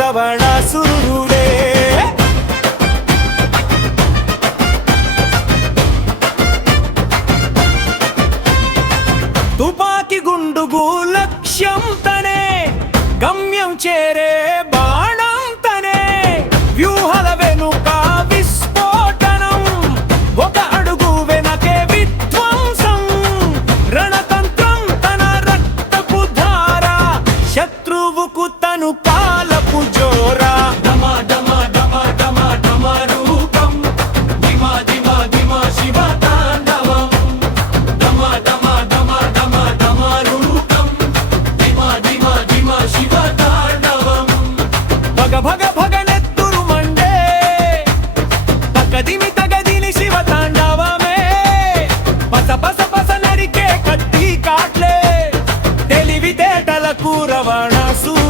రవణాసురుడే తుపాకి గుండుగు లక్ష్యం తనే గమ్యం చేరే బాణం తనే వ్యూహల వెనుక విస్ఫోటనం ఒక అడుగు వెనకే విధ్వంసం రణతంత్రం తన రక్తపు ధార శత్రువుకు తను పాలపు జోరా డమా డమా డమా డమా డమా రూపం ధిమా ధిమా ధిమా శివ తాండవం డమా డమా డమా డమా డమా రూపం ధిమా ధిమా ధిమా శివ తాండవం భగ భగ భగ నెత్తురు మండే తగదిమి తగదిని శివ తాండవమే పస పస పస నరికే కత్తి కాట్లే తెలివితేటలకు రవణాసురుడే